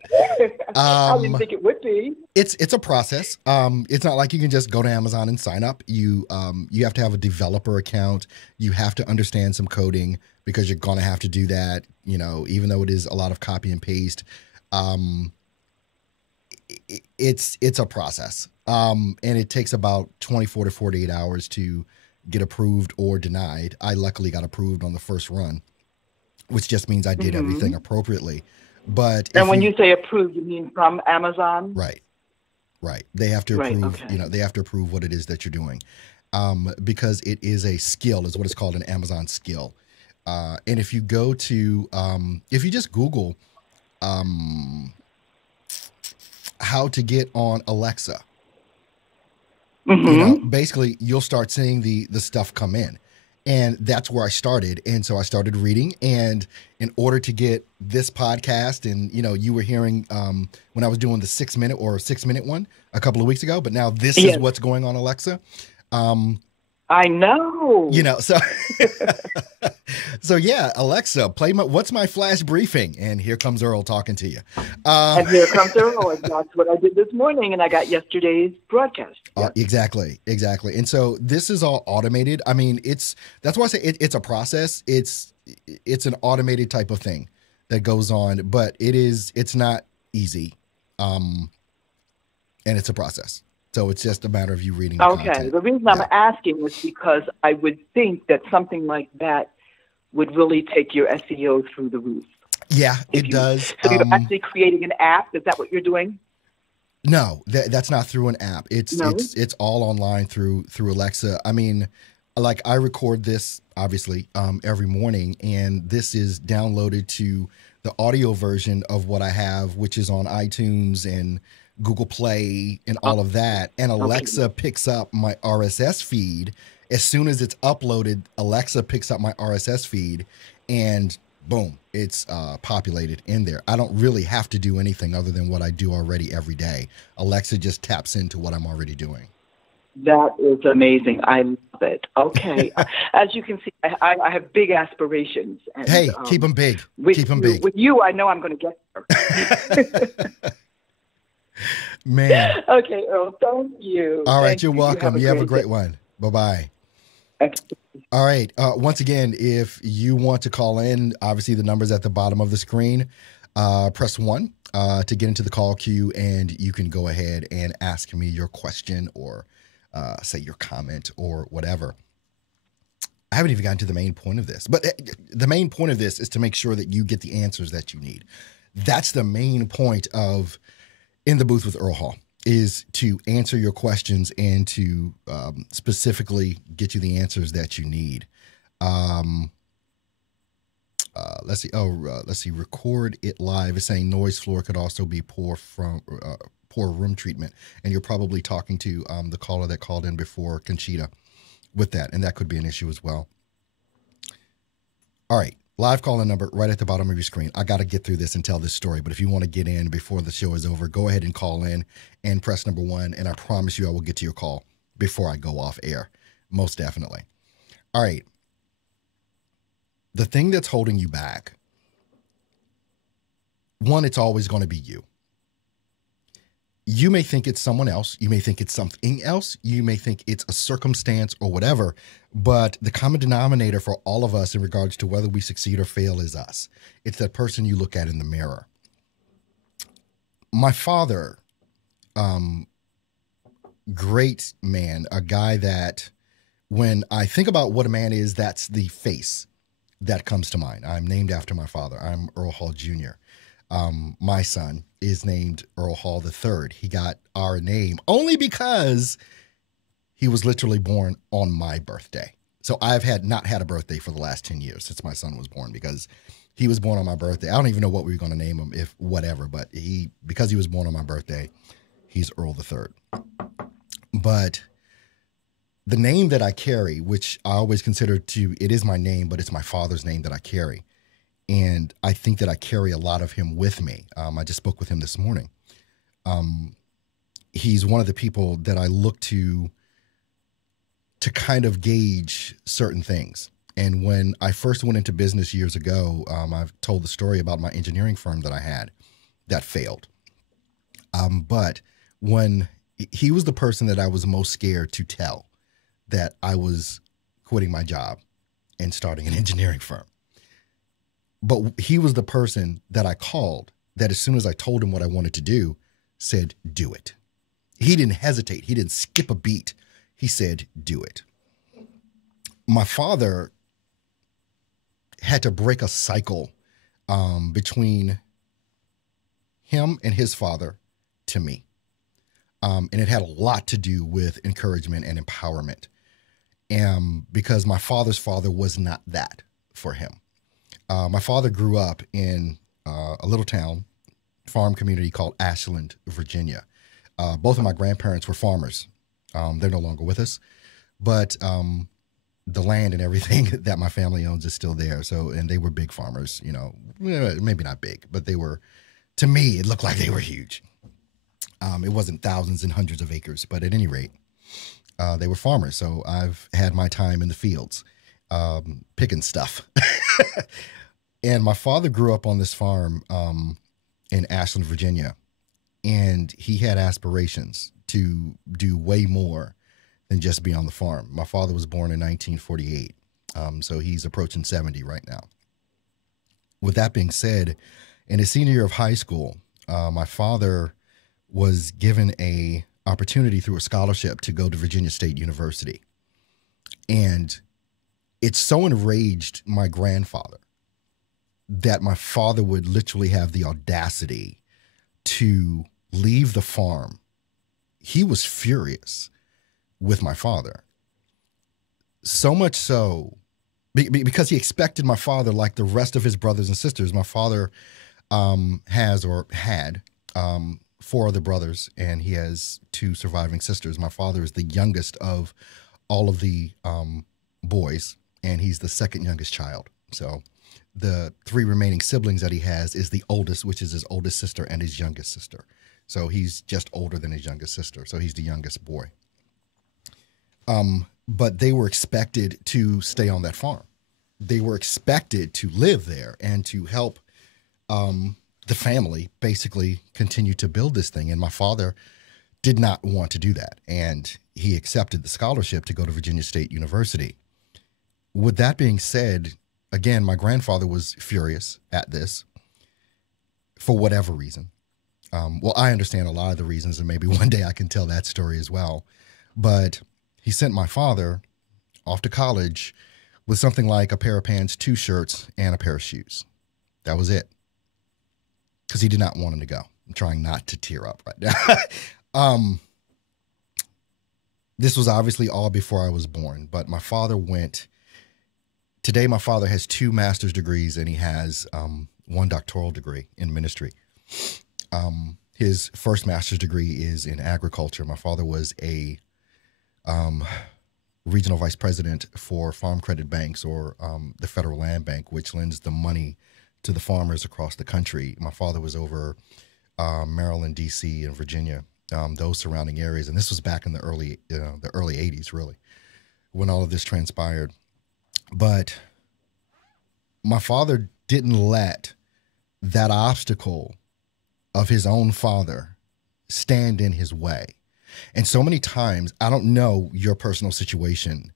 I didn't think it would be. It's a process. It's not like you can just go to Amazon and sign up. You have to have a developer account. You have to understand some coding because you're gonna have to do that. Even though it is a lot of copy and paste, it's a process. And it takes about 24 to 48 hours to get approved or denied. I luckily got approved on the first run, which just means I did everything appropriately. But and when you say approved, you mean from Amazon? Right. They have to approve, okay. they have to approve what it is that you're doing. Because it is a skill, is what it's called, an Amazon skill. And if you go to, if you just Google how to get on Alexa, basically you'll start seeing the stuff come in. And that's where I started. And so I started reading. And in order to get this podcast, and, you were hearing when I was doing the 6 minute one a couple of weeks ago, but now this is what's going on Alexa. I know. So yeah, Alexa, play what's my flash briefing? And here comes Earl talking to you. And here comes Earl. And that's what I did this morning. And I got yesterday's broadcast. Exactly. And so this is all automated. I mean, that's why I say it's a process. It's an automated type of thing that goes on, but it's not easy. And it's a process. So it's just a matter of you reading the content. The reason I'm asking is because I would think that something like that would really take your SEO through the roof. Yeah, it does. So you're actually creating an app? Is that what you're doing? No, that's not through an app. It's all online through Alexa. I mean, like I record this obviously every morning, and this is downloaded to the audio version of what I have, which is on iTunes and Google Play and all of that. And Alexa picks up my RSS feed. As soon as it's uploaded, Alexa picks up my RSS feed and boom, it's populated in there. I don't really have to do anything other than what I do already every day. Alexa just taps into what I'm already doing. That is amazing. I love it. Okay. As you can see, I have big aspirations. And, hey, keep them big. Keep them big. With you, I know I'm going to get there. Man. Okay, Earl, thank you. All right, you're welcome. You have a great one. Bye-bye. All right. Once again, if you want to call in, obviously the number's at the bottom of the screen. Press 1 to get into the call queue, and you can go ahead and ask me your question or say your comment or whatever. I haven't even gotten to the main point of this, but the main point of this is to make sure that you get the answers that you need. That's the main point of In the Booth with Earl Hall, is to answer your questions and to specifically get you the answers that you need. Let's see. Record it live is saying noise floor could also be poor room treatment, and you're probably talking to the caller that called in before, Conchita, with that, and that could be an issue as well. All right. Live call-in number right at the bottom of your screen. I got to get through this and tell this story, but if you want to get in before the show is over, go ahead and call in and press number 1, and I promise you I will get to your call before I go off air. Most definitely. All right. The thing that's holding you back, one, it's always going to be you. You may think it's someone else. You may think it's something else. You may think it's a circumstance or whatever, but the common denominator for all of us in regards to whether we succeed or fail is us. It's that person you look at in the mirror. My father, great man, a guy that when I think about what a man is, that's the face that comes to mind. I'm named after my father. I'm Earl Hall Jr. My son is named Earl Hall III. He got our name only because he was literally born on my birthday. So I've not had a birthday for the last 10 years since my son was born, because he was born on my birthday. I don't even know what we were going to name him, if whatever, but because he was born on my birthday, he's Earl III. But the name that I carry, which I always consider it is my name, but it's my father's name that I carry. And I think that I carry a lot of him with me. I just spoke with him this morning. He's one of the people that I look to kind of gauge certain things. And when I first went into business years ago, I've told the story about my engineering firm that I had that failed. But when he was the person that I was most scared to tell that I was quitting my job and starting an engineering firm. But he was the person that I called that as soon as I told him what I wanted to do, said, do it. He didn't hesitate. He didn't skip a beat. He said, do it. My father had to break a cycle between him and his father to me. And it had a lot to do with encouragement and empowerment. Because my father's father was not that for him. My father grew up in a little town, farm community called Ashland, Virginia. Both of my grandparents were farmers. They're no longer with us, but the land and everything that my family owns is still there. So, and they were big farmers, you know, maybe not big, but they were, to me, it looked like they were huge. It wasn't thousands and hundreds of acres, but at any rate, they were farmers. So I've had my time in the fields, picking stuff. And my father grew up on this farm in Ashland, Virginia, and he had aspirations to do way more than just be on the farm. My father was born in 1948, so he's approaching 70 right now. With that being said, in his senior year of high school, my father was given a opportunity through a scholarship to go to Virginia State University. And it so enraged my grandfather that my father would literally have the audacity to leave the farm. He was furious with my father. So much so, because he expected my father, like the rest of his brothers and sisters. My father has or had 4 other brothers, and he has 2 surviving sisters. My father is the youngest of all of the boys, and he's the second youngest child. So the 3 remaining siblings that he has is the oldest, which is his oldest sister and his youngest sister. So he's just older than his youngest sister. So he's the youngest boy. But they were expected to stay on that farm. They were expected to live there and to help the family basically continue to build this thing. And my father did not want to do that. And he accepted the scholarship to go to Virginia State University. With that being said, again, my grandfather was furious at this for whatever reason. Well, I understand a lot of the reasons, and maybe one day I can tell that story as well. But he sent my father off to college with something like a pair of pants, 2 shirts, and a pair of shoes. That was it. Because he did not want him to go. I'm trying not to tear up right now. This was obviously all before I was born, but my father went. Today, my father has 2 master's degrees, and he has 1 doctoral degree in ministry. His first master's degree is in agriculture. My father was a regional vice president for Farm Credit Banks, or the Federal Land Bank, which lends the money to the farmers across the country. My father was over Maryland, D.C., and Virginia, those surrounding areas. And this was back in the early 80s, really, when all of this transpired. But my father didn't let that obstacle of his own father stand in his way. And so many times, I don't know your personal situation.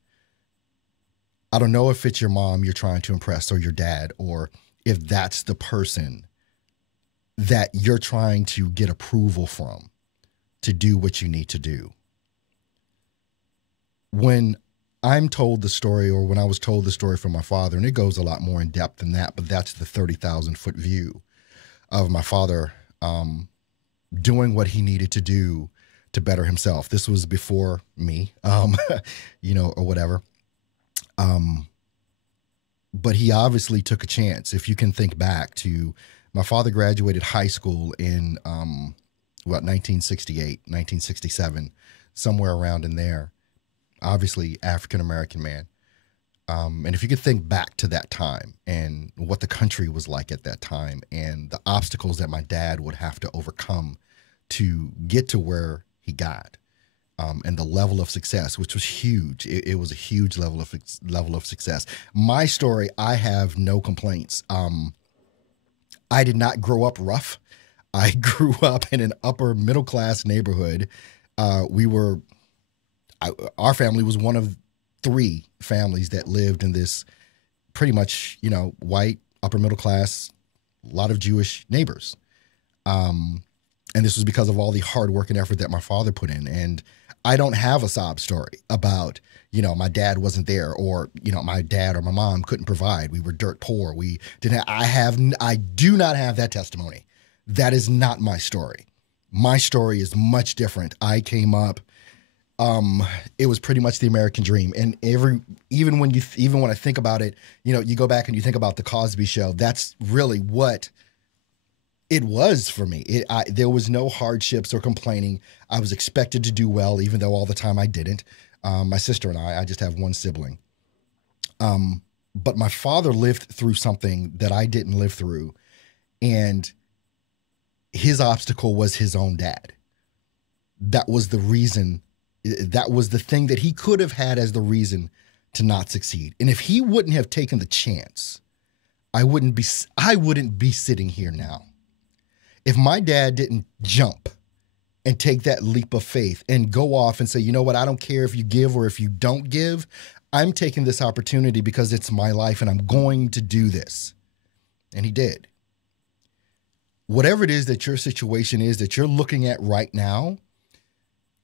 I don't know if it's your mom you're trying to impress, or your dad, or if that's the person that you're trying to get approval from to do what you need to do. When I'm told the story, or when I was told the story from my father, and it goes a lot more in depth than that, but that's the 30,000-foot view of my father doing what he needed to do to better himself. This was before me, or whatever. But he obviously took a chance. If you can think back to, my father graduated high school in 1968, 1967, somewhere around in there. Obviously, African-American man. And if you could think back to that time and what the country was like at that time, and the obstacles that my dad would have to overcome to get to where he got, and the level of success, which was huge. It was a huge level of success. My story, I have no complaints. I did not grow up rough. I grew up in an upper middle class neighborhood. Our family was one of 3 families that lived in this pretty much, white, upper middle class, a lot of Jewish neighbors. And this was because of all the hard work and effort that my father put in. And I don't have a sob story about, my dad wasn't there, or, my dad or my mom couldn't provide. We were dirt poor. We didn't I do not have that testimony. That is not my story. My story is much different. I came up, it was pretty much the American dream. And even when I think about it, you go back and you think about the Cosby Show, that's really what it was for me. There was no hardships or complaining. I was expected to do well, even though all the time I didn't. My sister and I just have one sibling. But my father lived through something that I didn't live through. And his obstacle was his own dad. That was the reason. That was the thing that he could have had as the reason to not succeed. And if he wouldn't have taken the chance, I wouldn't be sitting here now. If my dad didn't jump and take that leap of faith and go off and say, you know what, I don't care if you give or if you don't give, I'm taking this opportunity because it's my life and I'm going to do this. And he did. Whatever it is that your situation is that you're looking at right now,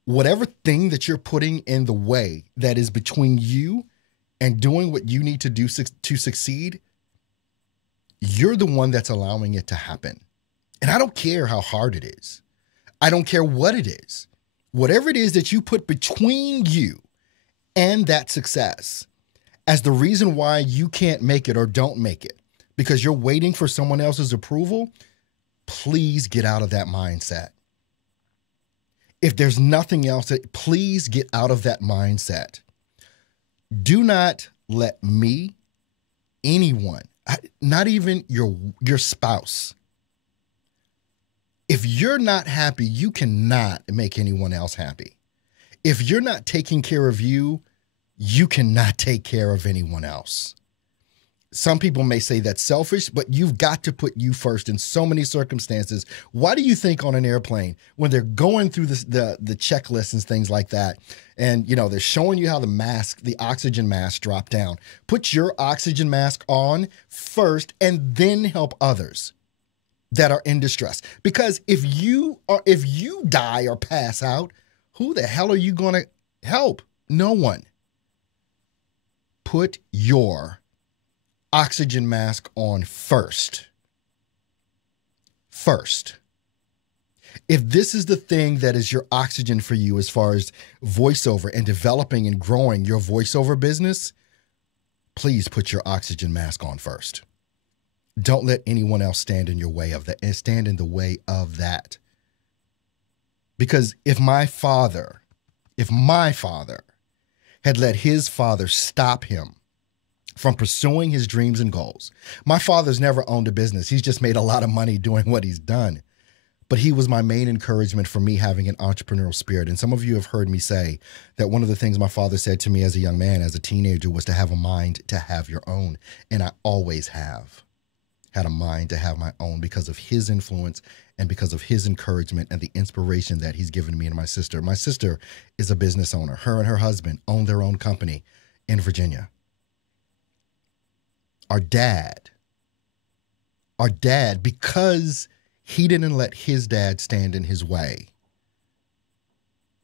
whatever thing that you're putting in the way that is between you and doing what you need to do to succeed, you're the one that's allowing it to happen. And I don't care how hard it is. I don't care what it is. Whatever it is that you put between you and that success as the reason why you can't make it or don't make it because you're waiting for someone else's approval, please get out of that mindset. If there's nothing else, please get out of that mindset. Do not let me, anyone, not even your spouse. If you're not happy, you cannot make anyone else happy. If you're not taking care of you, you cannot take care of anyone else. Some people may say that's selfish, but you've got to put you first in so many circumstances. Why do you think on an airplane, when they're going through the checklists and things like that, and they're showing you how the oxygen mask drop down, put your oxygen mask on first and then help others that are in distress. Because if you die or pass out, who the hell are you going to help? No one. Put your oxygen mask on first. First. If this is the thing that is your oxygen for you as far as voiceover and developing and growing your voiceover business, please put your oxygen mask on first. Don't let anyone else stand in your way of that and stand in the way of that. Because if my father had let his father stop him from pursuing his dreams and goals, my father's never owned a business. He's just made a lot of money doing what he's done. But he was my main encouragement for me having an entrepreneurial spirit. And some of you have heard me say that one of the things my father said to me as a young man, as a teenager, was to have a mind to have your own. And I always have had a mind to have my own because of his influence and because of his encouragement and the inspiration that he's given me and my sister. My sister is a business owner. Her and her husband own their own company in Virginia. Our dad, because he didn't let his dad stand in his way,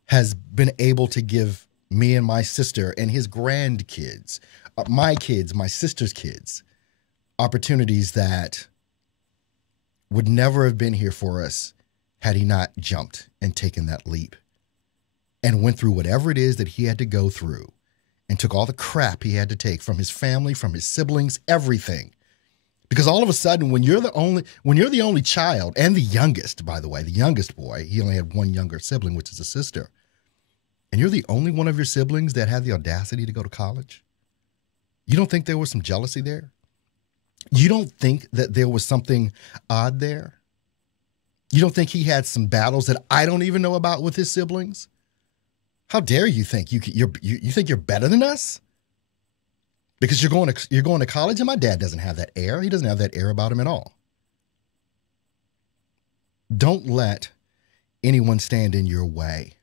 has been able to give me and my sister and his grandkids, my kids, my sister's kids, opportunities that would never have been here for us had he not jumped and taken that leap and went through whatever it is that he had to go through and took all the crap he had to take from his family, from his siblings, everything. Because all of a sudden, when you're the only child and the youngest, by the way, the youngest boy, he only had one younger sibling, which is a sister, and you're the only one of your siblings that had the audacity to go to college, you don't think there was some jealousy there? You don't think that there was something odd there? You don't think he had some battles that I don't even know about with his siblings? How dare you think you think you're better than us? Because you're going to college, and my dad doesn't have that air. He doesn't have that air about him at all. Don't let anyone stand in your way,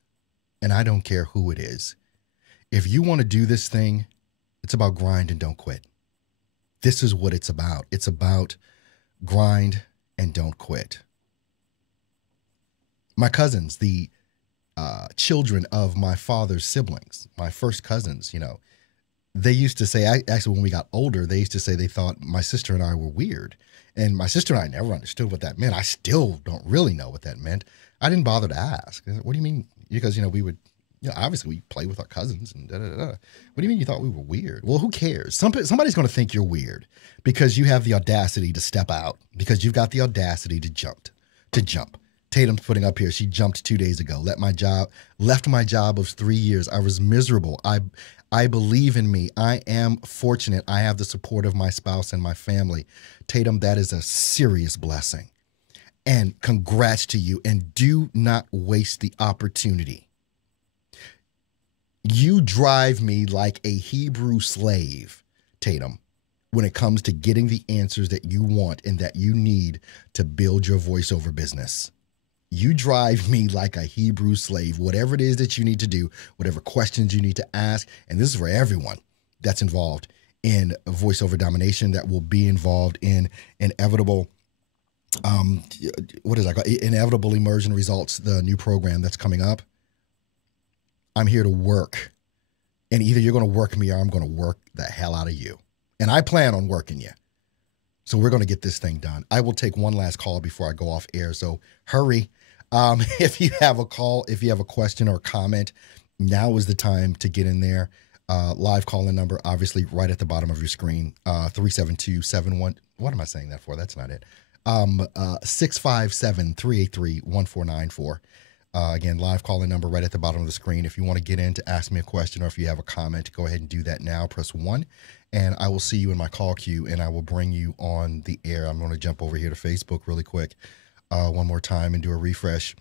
and I don't care who it is. If you want to do this thing, it's about grind and don't quit. This is what it's about. It's about grind and don't quit. My cousins, the children of my father's siblings, my first cousins, they used to say, actually, when we got older, they used to say they thought my sister and I were weird. And my sister and I never understood what that meant. I still don't really know what that meant. I didn't bother to ask. What do you mean? Because, we would, obviously we play with our cousins and da-da-da. What do you mean you thought we were weird? Well, who cares? Somebody's going to think you're weird because you have the audacity to step out, because you've got the audacity to jump. Tatum's putting up here, she jumped 2 days ago. Left my job of 3 years. I was miserable. I believe in me. I am fortunate. I have the support of my spouse and my family. Tatum, that is a serious blessing. And congrats to you. And do not waste the opportunity. You drive me like a Hebrew slave, Tatum, when it comes to getting the answers that you want and that you need to build your voiceover business. You drive me like a Hebrew slave, whatever it is that you need to do, whatever questions you need to ask. And this is for everyone that's involved in voiceover domination, that will be involved in inevitable, inevitable immersion results, the new program that's coming up. I'm here to work. And either you're going to work me or I'm going to work the hell out of you. And I plan on working you. So we're going to get this thing done. I will take one last call before I go off air. So hurry. If you have a call, if you have a question or comment, now is the time to get in there. Live call-in number, obviously, right at the bottom of your screen, 372-71. What am I saying that for? That's not it. 657-383-1494. Again, live call-in number right at the bottom of the screen. If you want to get in to ask me a question or if you have a comment, go ahead and do that now. Press 1, and I will see you in my call queue, and I will bring you on the air. I'm going to jump over here to Facebook really quick one more time and do a refresh.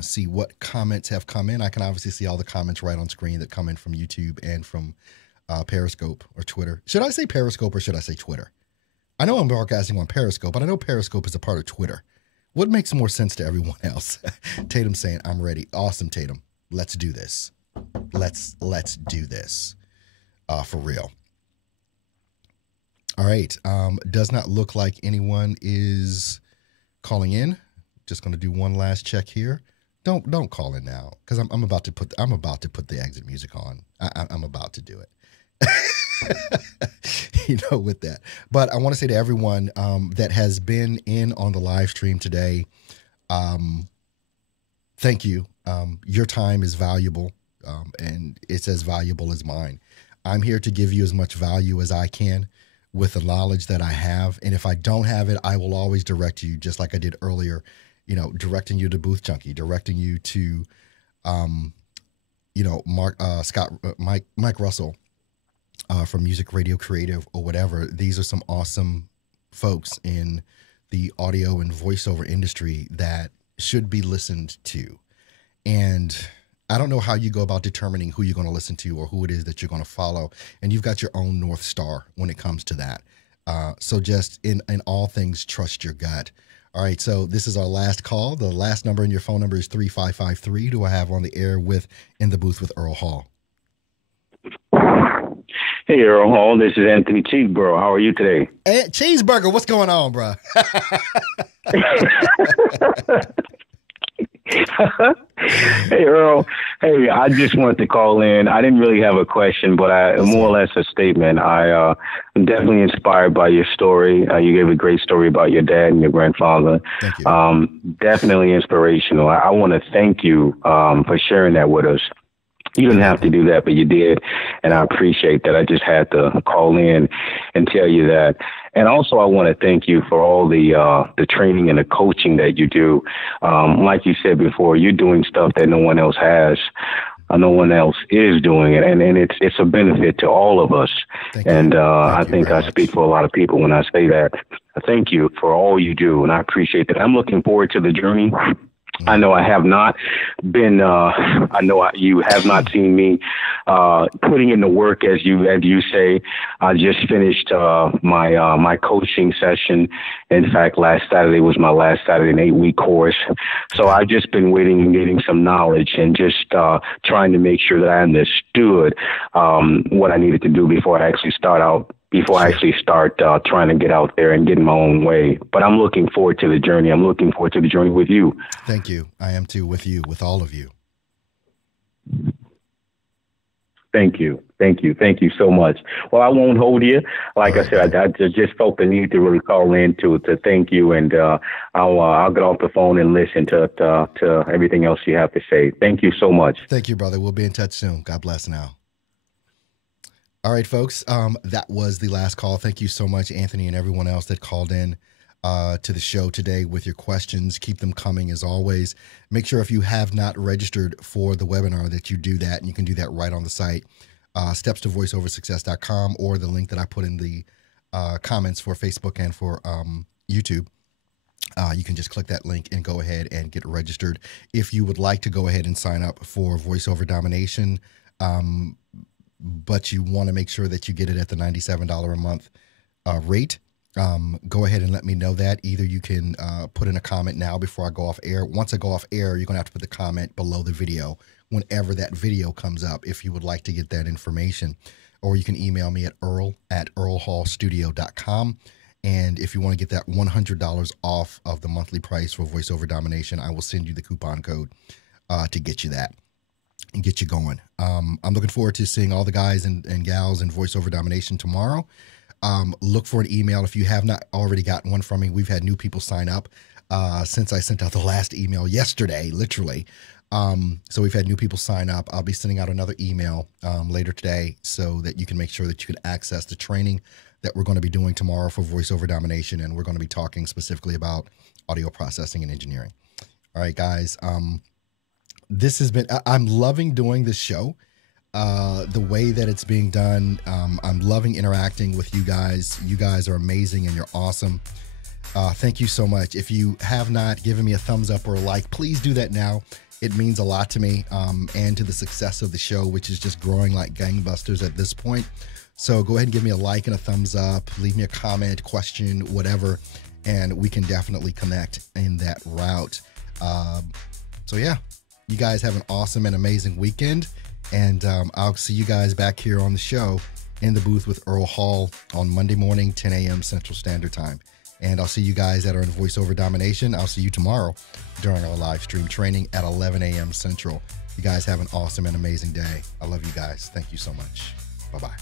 See what comments have come in. I can obviously see all the comments right on screen that come in from YouTube and from Periscope or Twitter. Should I say Periscope or should I say Twitter? I know I'm broadcasting on Periscope, but I know Periscope is a part of Twitter. What makes more sense to everyone else? Tatum saying, I'm ready. Awesome, Tatum. Let's do this. Let's do this for real. All right. Does not look like anyone is calling in. Just going to do one last check here. Don't call in now because I'm about to put the exit music on. I'm about to do it. With that. But I want to say to everyone that has been in on the live stream today, thank you. Your time is valuable, and it's as valuable as mine. I'm here to give you as much value as I can with the knowledge that I have. And if I don't have it, I will always direct you, just like I did earlier, directing you to Booth Junkie, directing you to, Mike Russell, from Music Radio Creative or whatever. These are some awesome folks in the audio and voiceover industry that should be listened to. And I don't know how you go about determining who you're going to listen to or who it is that you're going to follow. And you've got your own North Star when it comes to that. So just in all things, trust your gut. All right. So this is our last call. The last number in your phone number is 3553. Who I have on the air with In the Booth with Earl Hall. Hey, Earl Hall, this is Anthony Cheeseburger. How are you today? Hey, Cheeseburger, what's going on, bro? Hey, Earl. Hey, I just wanted to call in. I didn't really have a question, but more or less a statement. I'm definitely inspired by your story. You gave a great story about your dad and your grandfather. Thank you. Definitely inspirational. I want to thank you for sharing that with us. You didn't have to do that, but you did, and I appreciate that. I just had to call in and tell you that. And also, I want to thank you for all the training and the coaching that you do. Like you said before, you're doing stuff that no one else has. No one else is doing it, and it's a benefit to all of us. And I think I speak for a lot of people when I say that. Thank you for all you do, and I appreciate that. I'm looking forward to the journey. I know I have not been. I know you have not seen me putting in the work, as you say. I just finished my coaching session. In fact, last Saturday was my last Saturday, an 8-week course. So I've just been waiting and getting some knowledge and just trying to make sure that I understood what I needed to do before I actually start trying to get out there and get my own way. But I'm looking forward to the journey. I'm looking forward to the journey with you. Thank you. I am too, with you, with all of you. Thank you. Thank you. Thank you so much. Well, I won't hold you. Like I said, I just felt the need to really call in to thank you, and I'll get off the phone and listen to everything else you have to say. Thank you so much. Thank you, brother. We'll be in touch soon. God bless now. All right, folks, that was the last call. Thank you so much, Anthony, and everyone else that called in to the show today with your questions. Keep them coming as always. Make sure if you have not registered for the webinar that you do that, and you can do that right on the site, stepstovoiceoversuccess.com, or the link that I put in the comments for Facebook and for YouTube. You can just click that link and go ahead and get registered. If you would like to go ahead and sign up for VoiceOver Domination, but you want to make sure that you get it at the $97 a month rate, go ahead and let me know that. Either you can put in a comment now before I go off air. Once I go off air, you're going to have to put the comment below the video whenever that video comes up if you would like to get that information. Or you can email me at earl@earlhallstudio.com. And if you want to get that $100 off of the monthly price for VoiceOver Domination, I will send you the coupon code to get you that and get you going. I'm looking forward to seeing all the guys and gals in VoiceOver Domination tomorrow. Look for an email if you have not already gotten one from me. We've had new people sign up since I sent out the last email yesterday, literally. So we've had new people sign up. I'll be sending out another email later today so that you can make sure that you can access the training that we're going to be doing tomorrow for VoiceOver Domination, and we're going to be talking specifically about audio processing and engineering. All right, guys. This has been, I'm loving doing this show, the way that it's being done. I'm loving interacting with you guys. You guys are amazing and you're awesome. Thank you so much. If you have not given me a thumbs up or a like, please do that now. It means a lot to me and to the success of the show, which is just growing like gangbusters at this point. So go ahead and give me a like and a thumbs up. Leave me a comment, question, whatever, and we can definitely connect in that route. So yeah. You guys have an awesome and amazing weekend, and I'll see you guys back here on the show in the booth with Earl Hall on Monday morning, 10 a.m. Central Standard Time. And I'll see you guys that are in VoiceOver Domination. I'll see you tomorrow during our live stream training at 11 a.m. Central. You guys have an awesome and amazing day. I love you guys. Thank you so much. Bye-bye.